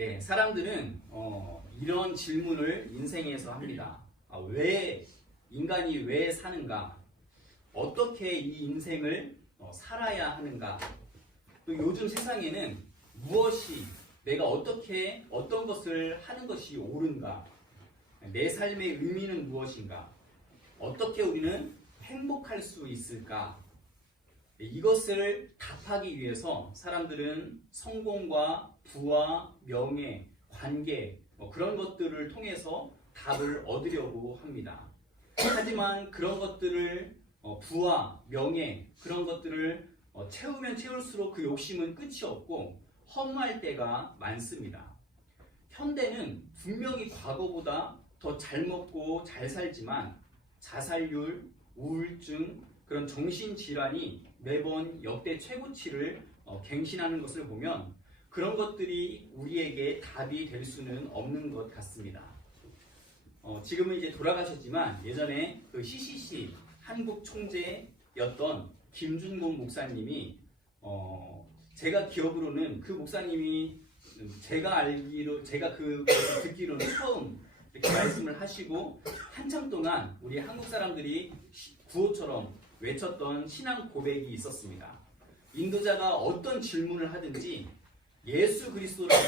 네, 사람들은 이런 질문을 인생에서 합니다. 왜 인간이 왜 사는가? 어떻게 이 인생을 살아야 하는가? 또 요즘 세상에는 무엇이 내가 어떻게 어떤 것을 하는 것이 옳은가? 내 삶의 의미는 무엇인가? 어떻게 우리는 행복할 수 있을까? 이것을 답하기 위해서 사람들은 성공과 부와 명예, 관계 그런 것들을 통해서 답을 얻으려고 합니다. 하지만 그런 것들을 부와 명예 그런 것들을 채우면 채울수록 그 욕심은 끝이 없고 허무할 때가 많습니다. 현대는 분명히 과거보다 더 잘 먹고 잘 살지만 자살률, 우울증, 그런 정신질환이 매번 역대 최고치를 갱신하는 것을 보면 그런 것들이 우리에게 답이 될 수는 없는 것 같습니다. 지금은 이제 돌아가셨지만 예전에 그 CCC 한국 총재였던 김준곤 목사님이 제가 기억으로는 그 목사님이 제가 듣기로는 처음 이렇게 말씀을 하시고 한참 동안 우리 한국 사람들이 구호처럼 외쳤던 신앙 고백이 있었습니다. 인도자가 어떤 질문을 하든지 예수 그리스도라고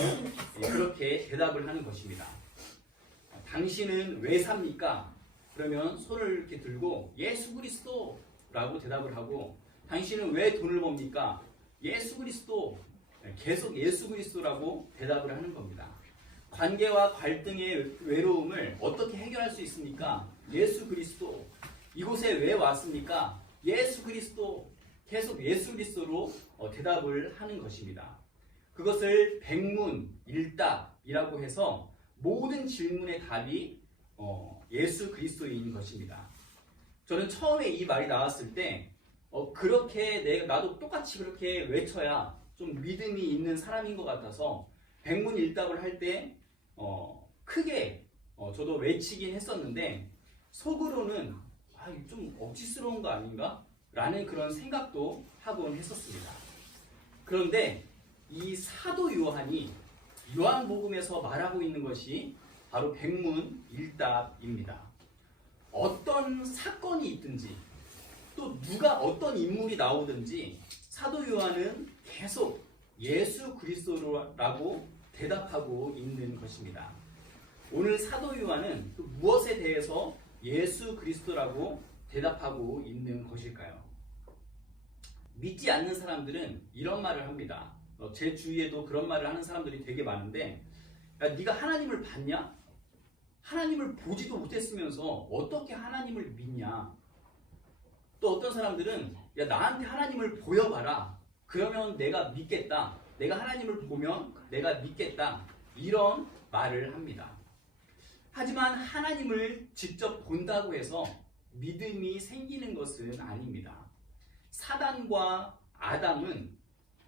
그렇게 대답을 하는 것입니다. 당신은 왜 삽니까? 그러면 손을 이렇게 들고 예수 그리스도라고 대답을 하고 당신은 왜 돈을 법니까? 예수 그리스도. 계속 예수 그리스도라고 대답을 하는 겁니다. 관계와 갈등의 외로움을 어떻게 해결할 수 있습니까? 예수 그리스도. 이곳에 왜 왔습니까? 예수 그리스도. 계속 예수 그리스도로 대답을 하는 것입니다. 그것을 백문일답이라고 해서 모든 질문의 답이 예수 그리스도인 것입니다. 저는 처음에 이 말이 나왔을 때 그렇게 나도 똑같이 그렇게 외쳐야 좀 믿음이 있는 사람인 것 같아서 백문일답을 할 때 크게 저도 외치긴 했었는데 속으로는 좀 억지스러운 거 아닌가? 라는 그런 생각도 하곤 했었습니다. 그런데 이 사도 요한이 요한복음에서 말하고 있는 것이 바로 백문일답입니다. 어떤 사건이 있든지 또 누가 어떤 인물이 나오든지 사도 요한은 계속 예수 그리스도라고 대답하고 있는 것입니다. 오늘 사도 요한은 또 무엇에 대해서 예수 그리스도라고 대답하고 있는 것일까요? 믿지 않는 사람들은 이런 말을 합니다. 제 주위에도 그런 말을 하는 사람들이 되게 많은데 야, 네가 하나님을 봤냐? 하나님을 보지도 못했으면서 어떻게 하나님을 믿냐? 또 어떤 사람들은 야, 나한테 하나님을 보여봐라. 그러면 내가 믿겠다. 내가 하나님을 보면 내가 믿겠다. 이런 말을 합니다. 하지만 하나님을 직접 본다고 해서 믿음이 생기는 것은 아닙니다. 사단과 아담은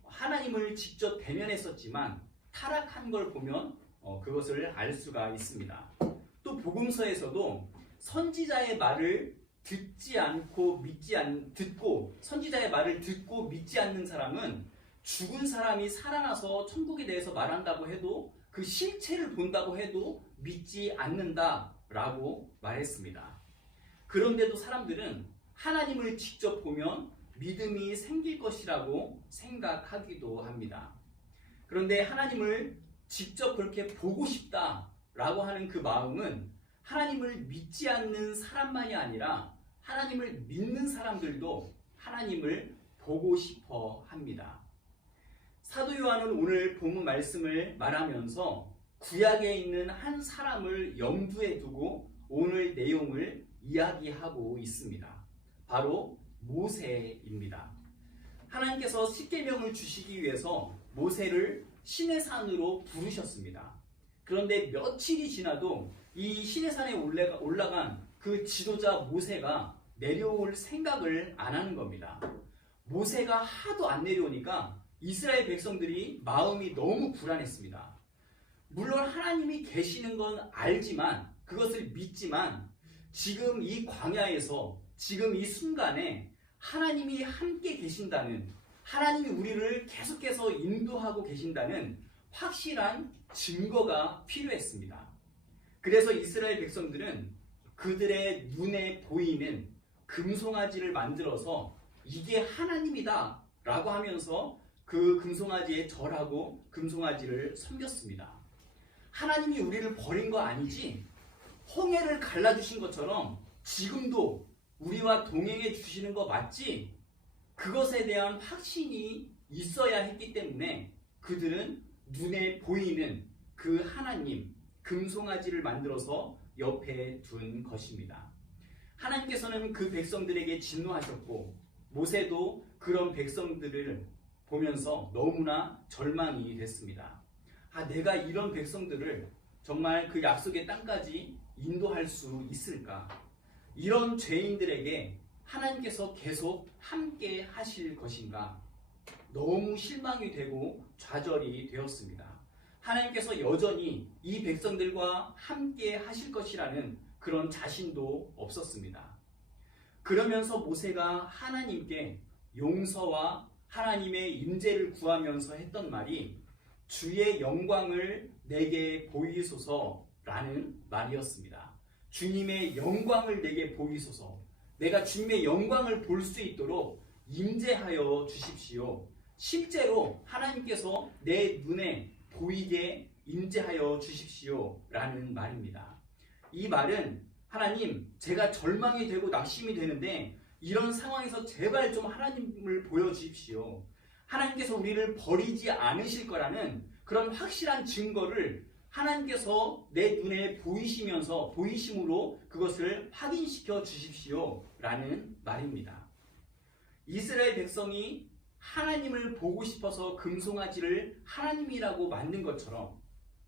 하나님을 직접 대면했었지만 타락한 걸 보면 그것을 알 수가 있습니다. 또 복음서에서도 선지자의 말을 선지자의 말을 듣고 믿지 않는 사람은 죽은 사람이 살아나서 천국에 대해서 말한다고 해도 그 실체를 본다고 해도 믿지 않는다라고 말했습니다. 그런데도 사람들은 하나님을 직접 보면 믿음이 생길 것이라고 생각하기도 합니다. 그런데 하나님을 직접 그렇게 보고 싶다라고 하는 그 마음은 하나님을 믿지 않는 사람만이 아니라 하나님을 믿는 사람들도 하나님을 보고 싶어 합니다. 사도 요한은 오늘 본문 말씀을 말하면서 구약에 있는 한 사람을 염두에 두고 오늘 내용을 이야기하고 있습니다. 바로 모세입니다. 하나님께서 십계명을 주시기 위해서 모세를 시내산으로 부르셨습니다. 그런데 며칠이 지나도 이 시내산에 올라간 그 지도자 모세가 내려올 생각을 안 하는 겁니다. 모세가 하도 안 내려오니까 이스라엘 백성들이 마음이 너무 불안했습니다. 물론 하나님이 계시는 건 알지만 그것을 믿지만 지금 이 광야에서 지금 이 순간에 하나님이 함께 계신다는 하나님이 우리를 계속해서 인도하고 계신다는 확실한 증거가 필요했습니다. 그래서 이스라엘 백성들은 그들의 눈에 보이는 금송아지를 만들어서 이게 하나님이다 라고 하면서 그 금송아지에 절하고 금송아지를 섬겼습니다. 하나님이 우리를 버린 거 아니지? 홍해를 갈라주신 것처럼 지금도 우리와 동행해 주시는 거 맞지? 그것에 대한 확신이 있어야 했기 때문에 그들은 눈에 보이는 그 하나님, 금송아지를 만들어서 옆에 둔 것입니다. 하나님께서는 그 백성들에게 진노하셨고 모세도 그런 백성들을 보면서 너무나 절망이 됐습니다. 내가 이런 백성들을 정말 그 약속의 땅까지 인도할 수 있을까? 이런 죄인들에게 하나님께서 계속 함께 하실 것인가? 너무 실망이 되고 좌절이 되었습니다. 하나님께서 여전히 이 백성들과 함께 하실 것이라는 그런 자신도 없었습니다. 그러면서 모세가 하나님께 용서와 하나님의 임재를 구하면서 했던 말이 주의 영광을 내게 보이소서라는 말이었습니다. 주님의 영광을 내게 보이소서. 내가 주님의 영광을 볼 수 있도록 임재하여 주십시오. 실제로 하나님께서 내 눈에 보이게 임재하여 주십시오 라는 말입니다. 이 말은 하나님, 제가 절망이 되고 낙심이 되는데 이런 상황에서 제발 좀 하나님을 보여주십시오. 하나님께서 우리를 버리지 않으실 거라는 그런 확실한 증거를 하나님께서 내 눈에 보이심으로 그것을 확인시켜 주십시오 라는 말입니다. 이스라엘 백성이 하나님을 보고 싶어서 금송아지를 하나님이라고 만든 것처럼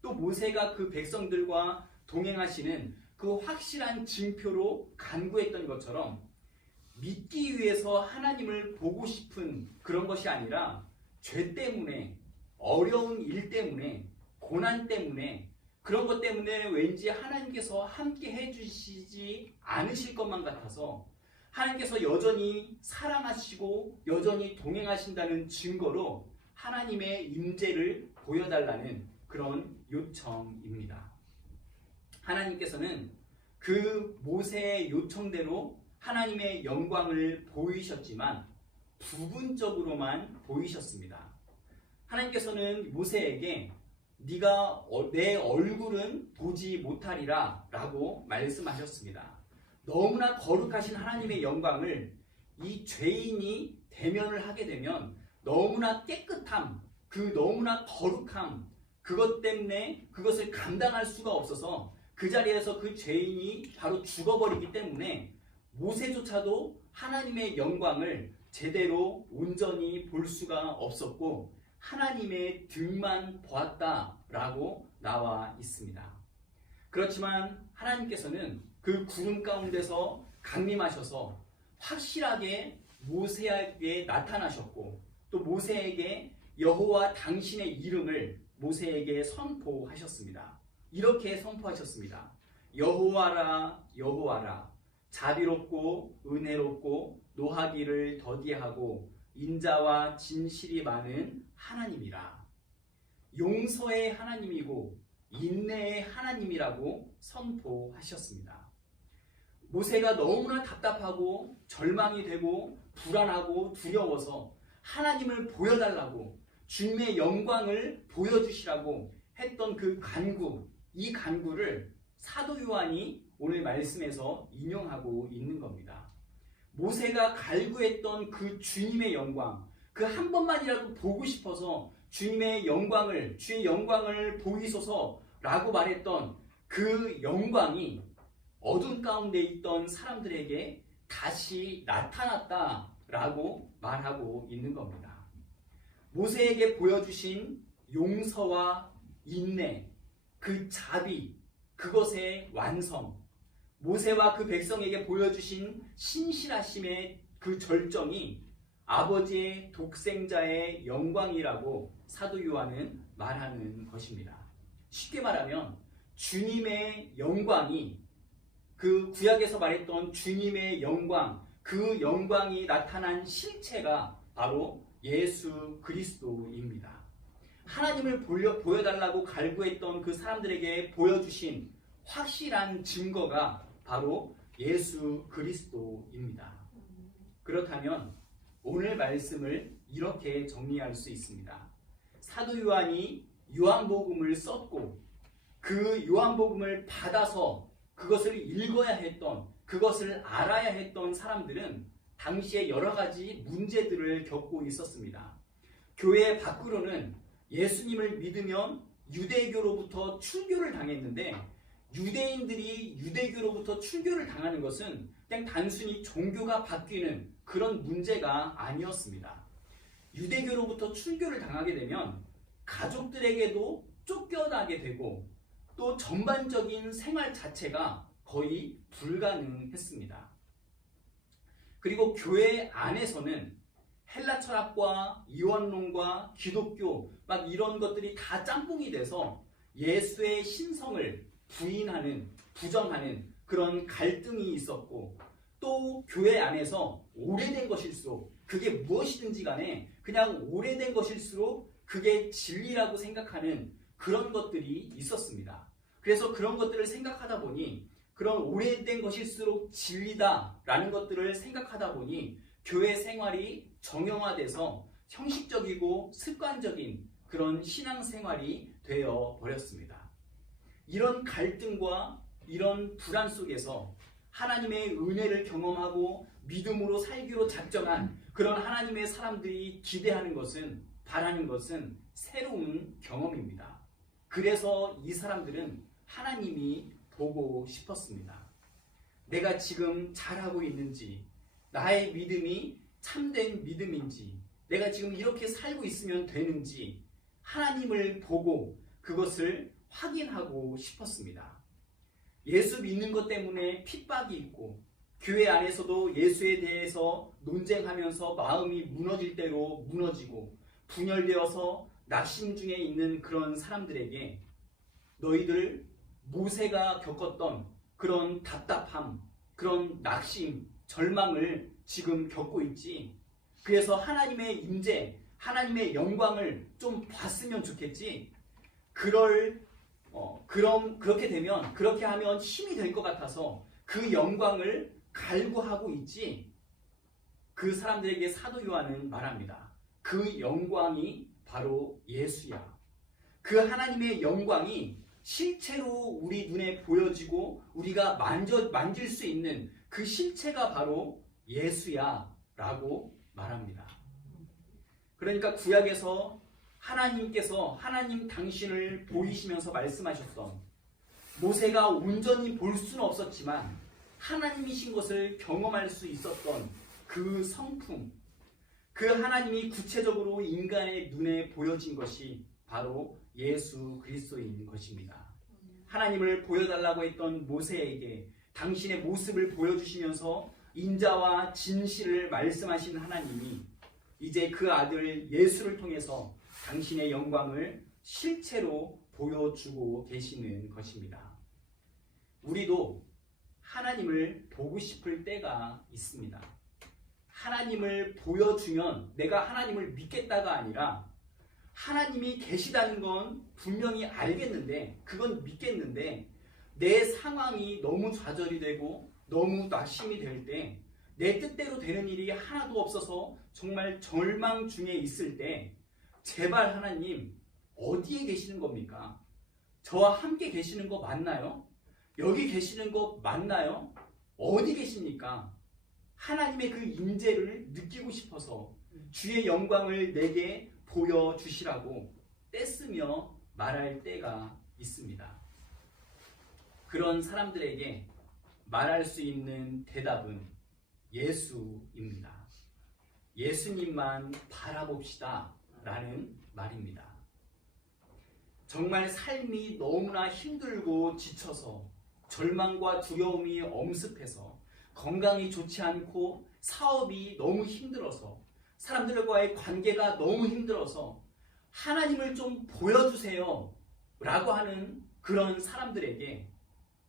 또 모세가 그 백성들과 동행하시는 그 확실한 징표로 간구했던 것처럼 믿기 위해서 하나님을 보고 싶은 그런 것이 아니라 죄 때문에, 어려운 일 때문에, 고난 때문에, 그런 것 때문에 왠지 하나님께서 함께 해주시지 않으실 것만 같아서 하나님께서 여전히 사랑하시고 여전히 동행하신다는 증거로 하나님의 임재를 보여달라는 그런 요청입니다. 하나님께서는 그 모세의 요청대로 하나님의 영광을 보이셨지만 부분적으로만 보이셨습니다. 하나님께서는 모세에게 네가 내 얼굴은 보지 못하리라 라고 말씀하셨습니다. 너무나 거룩하신 하나님의 영광을 이 죄인이 대면을 하게 되면 너무나 깨끗함, 그 너무나 거룩함, 그것 때문에 그것을 감당할 수가 없어서 그 자리에서 그 죄인이 바로 죽어버리기 때문에 모세조차도 하나님의 영광을 제대로 온전히 볼 수가 없었고 하나님의 등만 보았다라고 나와 있습니다. 그렇지만 하나님께서는 그 구름 가운데서 강림하셔서 확실하게 모세에게 나타나셨고 또 모세에게 여호와 당신의 이름을 모세에게 선포하셨습니다. 이렇게 선포하셨습니다. 여호와라 여호와라 자비롭고 은혜롭고 노하기를 더디하고 인자와 진실이 많은 하나님이라. 용서의 하나님이고 인내의 하나님이라고 선포하셨습니다. 모세가 너무나 답답하고 절망이 되고 불안하고 두려워서 하나님을 보여달라고 주님의 영광을 보여주시라고 했던 그 간구, 이 간구를 사도 요한이 오늘 말씀에서 인용하고 있는 겁니다. 모세가 갈구했던 그 주님의 영광, 그 한 번만이라도 보고 싶어서 주님의 영광을, 주의 영광을 보이소서라고 말했던 그 영광이 어둠 가운데 있던 사람들에게 다시 나타났다라고 말하고 있는 겁니다. 모세에게 보여주신 용서와 인내, 그 자비, 그것의 완성, 모세와 그 백성에게 보여주신 신실하심의 그 절정이 아버지의 독생자의 영광이라고 사도 요한은 말하는 것입니다. 쉽게 말하면 주님의 영광이 그 구약에서 말했던 주님의 영광, 그 영광이 나타난 실체가 바로 예수 그리스도입니다. 하나님을 보여달라고 갈구했던 그 사람들에게 보여주신 확실한 증거가 바로 예수 그리스도입니다. 그렇다면 오늘 말씀을 이렇게 정리할 수 있습니다. 사도 요한이 요한복음을 썼고 그 요한복음을 받아서 그것을 읽어야 했던, 그것을 알아야 했던 사람들은 당시에 여러 가지 문제들을 겪고 있었습니다. 교회 밖으로는 예수님을 믿으면 유대교로부터 출교를 당했는데, 유대인들이 유대교로부터 출교를 당하는 것은 그냥 단순히 종교가 바뀌는 그런 문제가 아니었습니다. 유대교로부터 출교를 당하게 되면 가족들에게도 쫓겨나게 되고 또 전반적인 생활 자체가 거의 불가능했습니다. 그리고 교회 안에서는 헬라 철학과 이원론과 기독교 막 이런 것들이 다 짬뽕이 돼서 예수의 신성을 부인하는, 부정하는 그런 갈등이 있었고, 또 교회 안에서 오래된 것일수록, 그게 무엇이든지 간에 그냥 오래된 것일수록 그게 진리라고 생각하는 그런 것들이 있었습니다. 그래서 그런 것들을 생각하다 보니, 그런 오래된 것일수록 진리다라는 것들을 생각하다 보니 교회 생활이 정형화돼서 형식적이고 습관적인 그런 신앙생활이 되어 버렸습니다. 이런 갈등과 이런 불안 속에서 하나님의 은혜를 경험하고 믿음으로 살기로 작정한 그런 하나님의 사람들이 기대하는 것은, 바라는 것은 새로운 경험입니다. 그래서 이 사람들은 하나님이 보고 싶었습니다. 내가 지금 잘하고 있는지, 나의 믿음이 참된 믿음인지, 내가 지금 이렇게 살고 있으면 되는지 하나님을 보고 그것을 확인하고 싶었습니다. 예수 믿는 것 때문에 핍박이 있고 교회 안에서도 예수에 대해서 논쟁하면서 마음이 무너질 대로 무너지고 분열되어서 낙심 중에 있는 그런 사람들에게 너희들 모세가 겪었던 그런 답답함, 그런 낙심, 절망을 지금 겪고 있지. 그래서 하나님의 임재, 하나님의 영광을 좀 봤으면 좋겠지. 그렇게 되면, 그렇게 하면 힘이 될 것 같아서 그 영광을 갈구하고 있지. 그 사람들에게 사도 요한은 말합니다. 그 영광이 바로 예수야. 그 하나님의 영광이 실체로 우리 눈에 보여지고 우리가 만질 수 있는 그 실체가 바로 예수야 라고 말합니다. 그러니까 구약에서 하나님께서 하나님 당신을 보이시면서 말씀하셨던, 모세가 온전히 볼 수는 없었지만 하나님이신 것을 경험할 수 있었던 그 성품, 그 하나님이 구체적으로 인간의 눈에 보여진 것이 바로 예수 그리스도인 것입니다. 하나님을 보여달라고 했던 모세에게 당신의 모습을 보여주시면서 인자와 진실을 말씀하신 하나님이 이제 그 아들 예수를 통해서 당신의 영광을 실체로 보여주고 계시는 것입니다. 우리도 하나님을 보고 싶을 때가 있습니다. 하나님을 보여주면 내가 하나님을 믿겠다가 아니라, 하나님이 계시다는 건 분명히 알겠는데, 그건 믿겠는데, 내 상황이 너무 좌절이 되고 너무 낙심이 될 때, 내 뜻대로 되는 일이 하나도 없어서 정말 절망 중에 있을 때, 제발 하나님 어디에 계시는 겁니까? 저와 함께 계시는 거 맞나요? 여기 계시는 거 맞나요? 어디 계십니까? 하나님의 그 임재를 느끼고 싶어서 주의 영광을 내게 보여주시라고 떼쓰며 말할 때가 있습니다. 그런 사람들에게 말할 수 있는 대답은 예수입니다. 예수님만 바라봅시다 라는 말입니다. 정말 삶이 너무나 힘들고 지쳐서 절망과 두려움이 엄습해서 건강이 좋지 않고 사업이 너무 힘들어서 사람들과의 관계가 너무 힘들어서 하나님을 좀 보여주세요 라고 하는 그런 사람들에게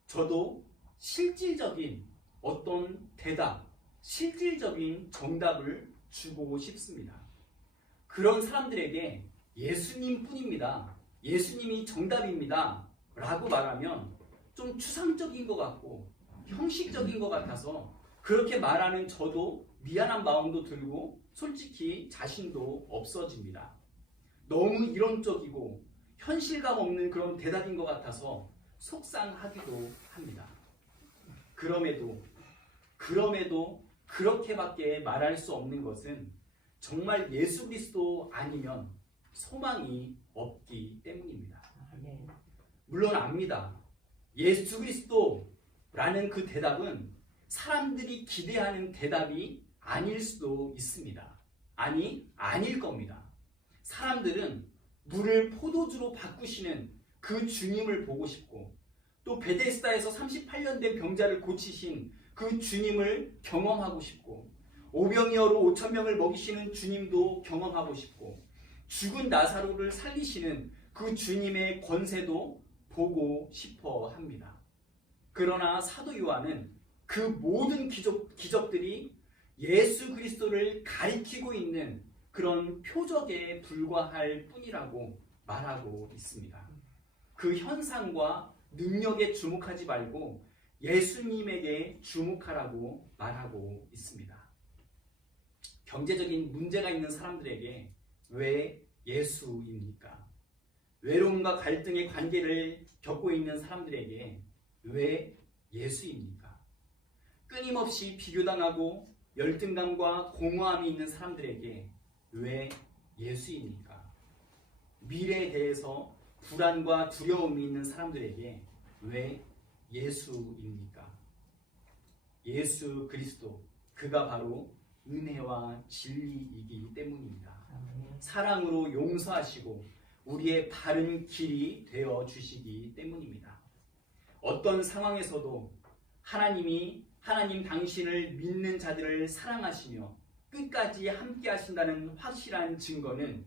저도 실질적인 어떤 대답, 실질적인 정답을 주고 싶습니다. 그런 사람들에게 예수님 뿐입니다. 예수님이 정답입니다. 라고 말하면 좀 추상적인 것 같고 형식적인 것 같아서 그렇게 말하는 저도 미안한 마음도 들고 솔직히 자신도 없어집니다. 너무 이론적이고 현실감 없는 그런 대답인 것 같아서 속상하기도 합니다. 그럼에도 그렇게밖에 말할 수 없는 것은 정말 예수 그리스도 아니면 소망이 없기 때문입니다. 물론 압니다. 예수 그리스도라는 그 대답은 사람들이 기대하는 대답이 아닐 수도 있습니다. 아닐 겁니다. 사람들은 물을 포도주로 바꾸시는 그 주님을 보고 싶고 또 베데스다에서 38년 된 병자를 고치신 그 주님을 경험하고 싶고 오병이어로 5,000명을 먹이시는 주님도 경험하고 싶고 죽은 나사로를 살리시는 그 주님의 권세도 보고 싶어 합니다. 그러나 사도 요한은 그 모든 기적들이 예수 그리스도를 가리키고 있는 그런 표적에 불과할 뿐이라고 말하고 있습니다. 그 현상과 능력에 주목하지 말고 예수님에게 주목하라고 말하고 있습니다. 경제적인 문제가 있는 사람들에게 왜 예수입니까? 외로움과 갈등의 관계를 겪고 있는 사람들에게 왜 예수입니까? 끊임없이 비교당하고 열등감과 공허함이 있는 사람들에게 왜 예수입니까? 미래에 대해서 불안과 두려움이 있는 사람들에게 왜 예수입니까? 예수 그리스도, 그가 바로 은혜와 진리이기 때문입니다. 사랑으로 용서하시고 우리의 바른 길이 되어 주시기 때문입니다. 어떤 상황에서도 하나님 당신을 믿는 자들을 사랑하시며 끝까지 함께 하신다는 확실한 증거는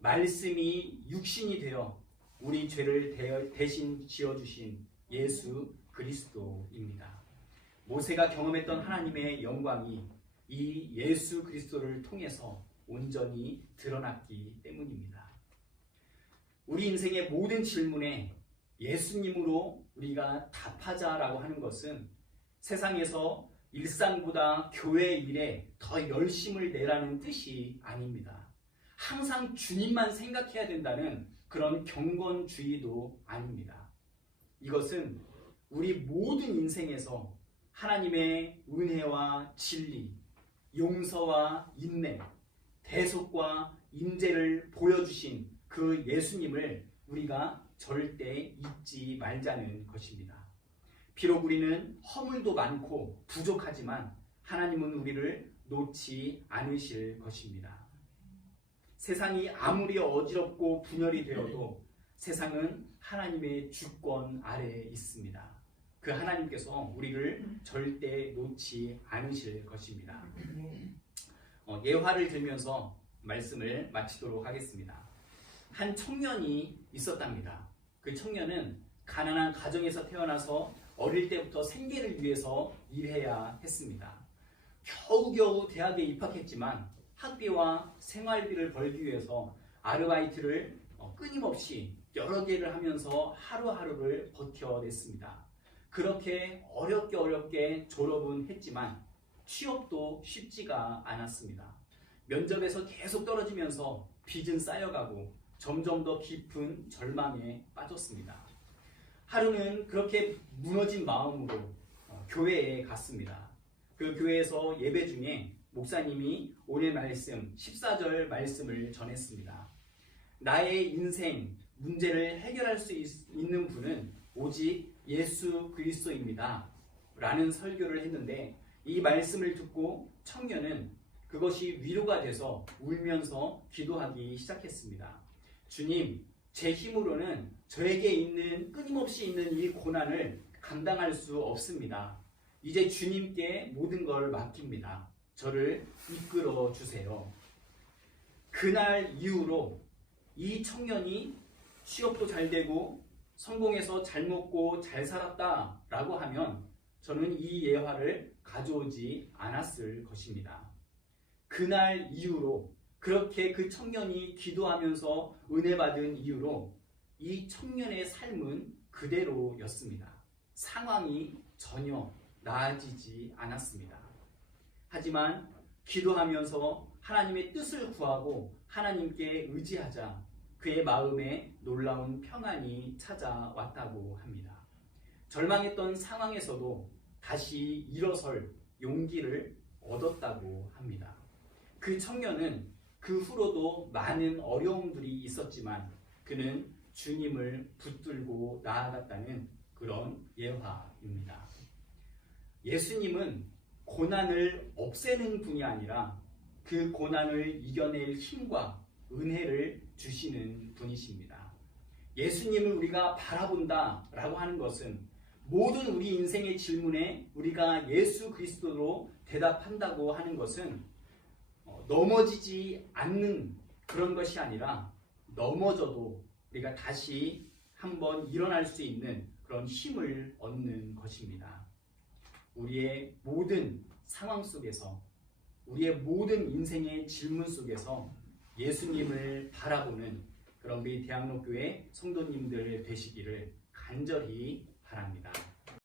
말씀이 육신이 되어 우리 죄를 대신 지어주신 예수 그리스도입니다. 모세가 경험했던 하나님의 영광이 이 예수 그리스도를 통해서 온전히 드러났기 때문입니다. 우리 인생의 모든 질문에 예수님으로 우리가 답하자라고 하는 것은 세상에서 일상보다 교회 일에 더 열심을 내라는 뜻이 아닙니다. 항상 주님만 생각해야 된다는 그런 경건주의도 아닙니다. 이것은 우리 모든 인생에서 하나님의 은혜와 진리, 용서와 인내, 대속과 임재를 보여주신 그 예수님을 우리가 절대 잊지 말자는 것입니다. 비록 우리는 허물도 많고 부족하지만 하나님은 우리를 놓지 않으실 것입니다. 세상이 아무리 어지럽고 분열이 되어도 세상은 하나님의 주권 아래에 있습니다. 그 하나님께서 우리를 절대 놓지 않으실 것입니다. 예화를 들면서 말씀을 마치도록 하겠습니다. 한 청년이 있었답니다. 그 청년은 가난한 가정에서 태어나서 어릴 때부터 생계를 위해서 일해야 했습니다. 겨우겨우 대학에 입학했지만 학비와 생활비를 벌기 위해서 아르바이트를 끊임없이 여러 개를 하면서 하루하루를 버텨냈습니다. 그렇게 어렵게 졸업은 했지만 취업도 쉽지가 않았습니다. 면접에서 계속 떨어지면서 빚은 쌓여가고 점점 더 깊은 절망에 빠졌습니다. 하루는 그렇게 무너진 마음으로 교회에 갔습니다. 그 교회에서 예배 중에 목사님이 오늘 말씀 14절 말씀을 전했습니다. 나의 인생 문제를 해결할 수 있는 분은 오직 예수 그리스도입니다. 라는 설교를 했는데 이 말씀을 듣고 청년은 그것이 위로가 돼서 울면서 기도하기 시작했습니다. 주님, 제 힘으로는 저에게 끊임없이 있는 이 고난을 감당할 수 없습니다. 이제 주님께 모든 걸 맡깁니다. 저를 이끌어 주세요. 그날 이후로 이 청년이 취업도 잘 되고 성공해서 잘 먹고 잘 살았다라고 하면 저는 이 예화를 가져오지 않았을 것입니다. 그날 이후로 그렇게 그 청년이 기도하면서 은혜 받은 이유로 이 청년의 삶은 그대로였습니다. 상황이 전혀 나아지지 않았습니다. 하지만 기도하면서 하나님의 뜻을 구하고 하나님께 의지하자 그의 마음에 놀라운 평안이 찾아왔다고 합니다. 절망했던 상황에서도 다시 일어설 용기를 얻었다고 합니다. 그 청년은 그 후로도 많은 어려움들이 있었지만 그는 주님을 붙들고 나아갔다는 그런 예화입니다. 예수님은 고난을 없애는 분이 아니라 그 고난을 이겨낼 힘과 은혜를 주시는 분이십니다. 예수님을 우리가 바라본다라고 하는 것은 모든 우리 인생의 질문에 우리가 예수 그리스도로 대답한다고 하는 것은 넘어지지 않는 그런 것이 아니라 넘어져도 우리가 다시 한번 일어날 수 있는 그런 힘을 얻는 것입니다. 우리의 모든 상황 속에서 우리의 모든 인생의 질문 속에서 예수님을 바라보는 그런 우리 대학로교회 성도님들 되시기를 간절히 바랍니다.